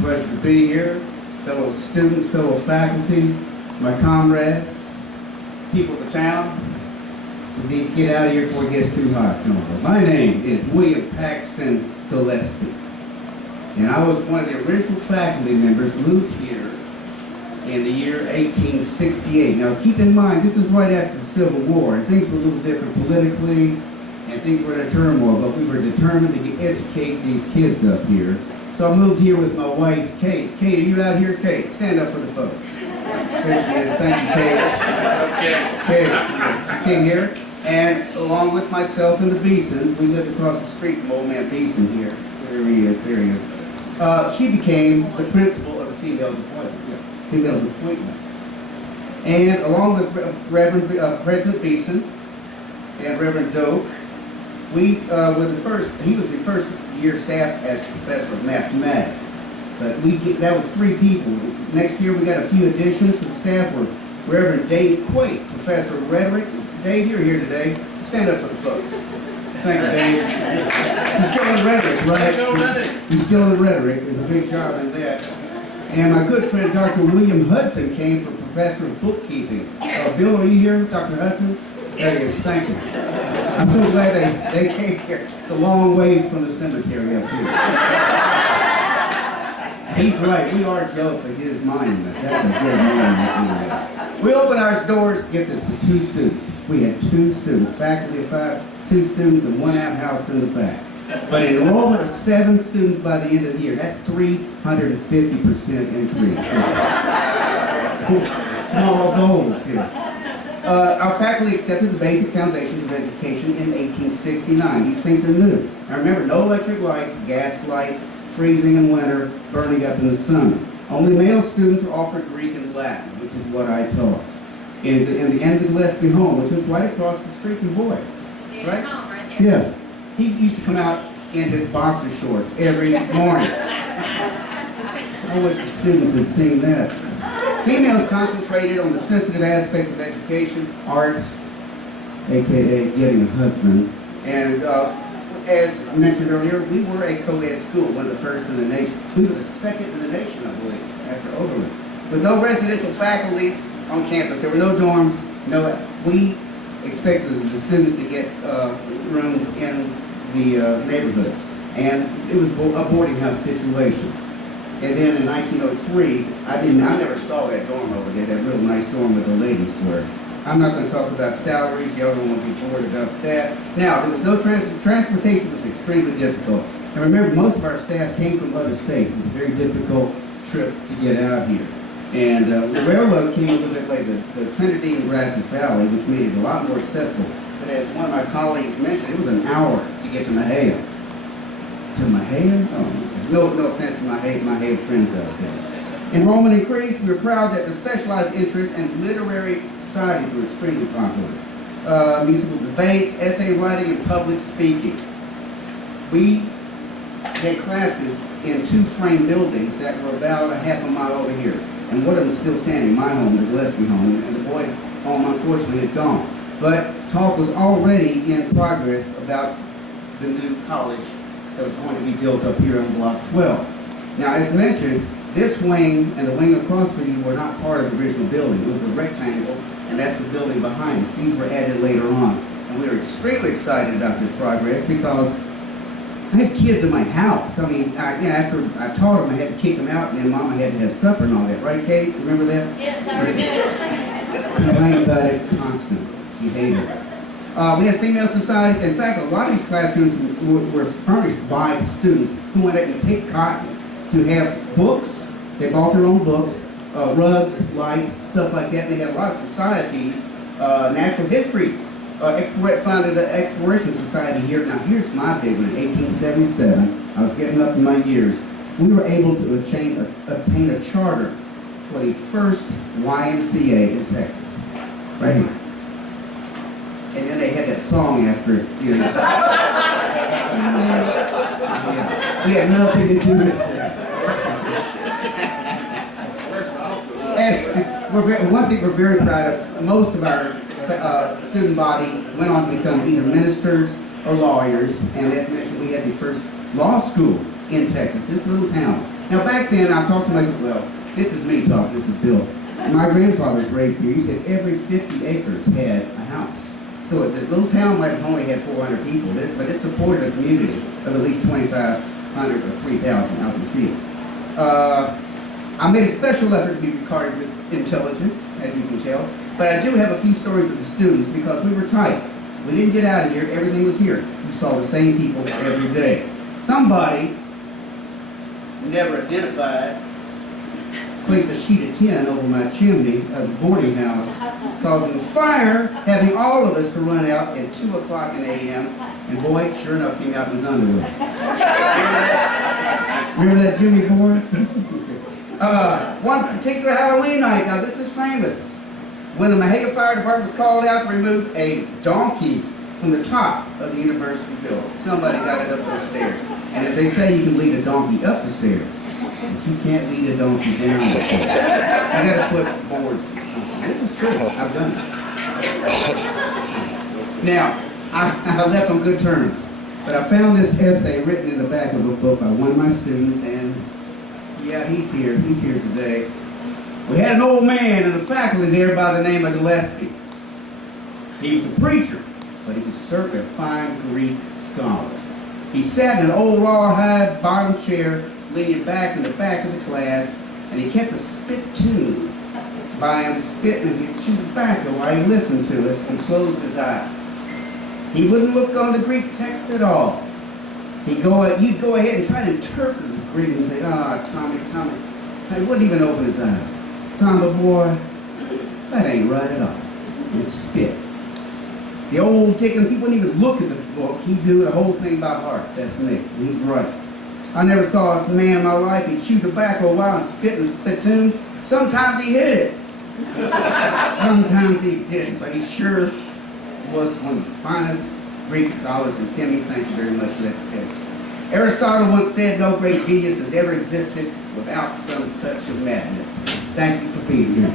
Pleasure to be here, fellow students, fellow faculty, my comrades, people of the town. We need to get out of here before it gets too hot. No, my name is William Paxton Gillespie, and I was one of the original faculty members, moved here in the year 1868. Now keep in mind, this is right after the Civil War, and things were a little different politically, and things were in a turmoil, but we were determined to educate these kids up here. So I moved here with my wife, Kate. Kate, are you out here? Kate, stand up for the folks. There she is. Thank you, Kate. Okay. Kate, she came here, and along with myself and the Beesons, we lived across the street from old man Beeson here. There he is. There he is. She became the principal of the female department. And along with President Beeson and Reverend Doak, we were the first. He was the first year staff as professor of mathematics. But that was 3 people. Next year we got a few additions to the staff. Were Reverend Dave Quake, professor of rhetoric. Dave, you're here today. Stand up for the folks. Thank you, Dave. He's still in rhetoric, right? He's still in rhetoric. There's a big job in that. And my good friend Dr. William Hudson came for professor of bookkeeping. Bill, are you here, Dr. Hudson? There he is. Thank you. I'm so glad they came here. It's a long way from the cemetery up here. He's right. We are jealous of his monument. That's a good monument. We opened our doors, get this, with 2 students. We had 2 students, faculty of 5, 2 students, and 1 outhouse in the back. But an enrollment of 7 students by the end of the year. That's 350% increase. Small goals here. Our faculty accepted the basic foundations of education in 1869. These things are new. Now remember, no electric lights, gas lights, freezing in winter, burning up in the summer. Only male students were offered Greek and Latin, which is what I taught. In the end of the Gillespie home, which was right across the street from Boyd. Right? Home right there. Yeah. He used to come out in his boxer shorts every morning. I wish the students had seen that. Females concentrated on the sensitive aspects of education, arts, aka getting a husband. And as I mentioned earlier, we were a co-ed school, one of the first in the nation. We were the second in the nation, I believe, after Oberlin. With no residential faculties on campus, there were no dorms. We expected the students to get rooms in the neighborhoods, and it was a boarding house situation. And then in 1903, I never saw that dorm over there, that real nice dorm where the ladies were. I'm not going to talk about salaries. Y'all don't want to be bored about that. Now, there was no transportation was extremely difficult. And remember, most of our staff came from other states. It was a very difficult trip to get out here. And the railroad came a little bit later, the Trinity and Brazos Valley, which made it a lot more accessible. But as one of my colleagues mentioned, it was an hour to get to Mahale. To Mahale? Oh, no offense to my Mahale friends out there. Enrollment increased. We were proud that the specialized interests and literary societies were extremely popular. Musical debates, essay writing, and public speaking. We had classes in 2 frame buildings that were about a half a mile over here. And one of them is still standing, my home, the Gillespie home, and the Boyd home, unfortunately, is gone. But talk was already in progress about the new college that was going to be built up here on Block 12. Now, as mentioned, this wing and the wing across from you were not part of the original building. It was a rectangle, and that's the building behind us. These were added later on. And we were extremely excited about this progress because I had kids in my house. I mean, after I taught them, I had to kick them out, and then Mama had to have supper and all that. Right, Kate? Remember that? Yes, I remember. Complained about it constantly. She hated it. We had female societies. In fact, a lot of these classrooms were furnished by students who went out and picked cotton to have books. They bought their own books, rugs, lights, stuff like that. And they had a lot of societies, natural history. Founded an exploration society here. Now, here's my big one. In 1877, I was getting up in my years. We were able to obtain a charter for the first YMCA in Texas. Right here. And then they had that song after it, you know. Yeah. We had nothing to do with it. And one thing we're very proud of, most of our student body went on to become either ministers or lawyers. And as mentioned, we had the first law school in Texas, this little town. Now back then, I talked to well, this is me talking, this is Bill. My grandfather was raised here. He said every 50 acres had a house. So the little town might have only had 400 people, but it supported a community of at least 2,500 or 3,000 out in the fields. I made a special effort to be regarded with intelligence, as you can tell, but I do have a few stories of the students because we were tight. We didn't get out of here, everything was here. You saw the same people every day. Somebody, never identified, placed a sheet of tin over my chimney of the boarding house, causing a fire, having all of us to run out at 2 o'clock in the a.m. And boy, sure enough, came out in his underwear. Remember that Jimmy boy? One particular Halloween night, now this is famous, when the Mahega Fire Department was called out to remove a donkey from the top of the university building. Somebody got it up those stairs. And as they say, you can lead a donkey up the stairs, but you can't lead a donkey down the stairs. You got to put boards and something. This is true. I've done it. Now, I left on good terms, but I found this essay written in the back of a book by one of my students, and yeah, he's here. He's here today. We had an old man in the faculty there by the name of Gillespie. He was a preacher, but he was certainly a fine Greek scholar. He sat in an old rawhide bottom chair, leaning back in the back of the class, and he kept a spittoon by him spitting, and he'd chew tobacco while he listened to us and closed his eyes. He wouldn't look on the Greek text at all. You'd go ahead and try to interpret this Greek and say, Tommy. He wouldn't even open his eyes. Tommy, boy, that ain't right at all. And spit. The old Dickens, he wouldn't even look at the book. He knew the whole thing by heart. That's me. And he's right. I never saw this man in my life. He chewed tobacco a while and spit in the spittoon. Sometimes he hit it. Sometimes he didn't, but he sure was one of the finest Greek scholars. And Timmy, thank you very much for that test. Aristotle once said, no great genius has ever existed without some touch of madness. Thank you for being here.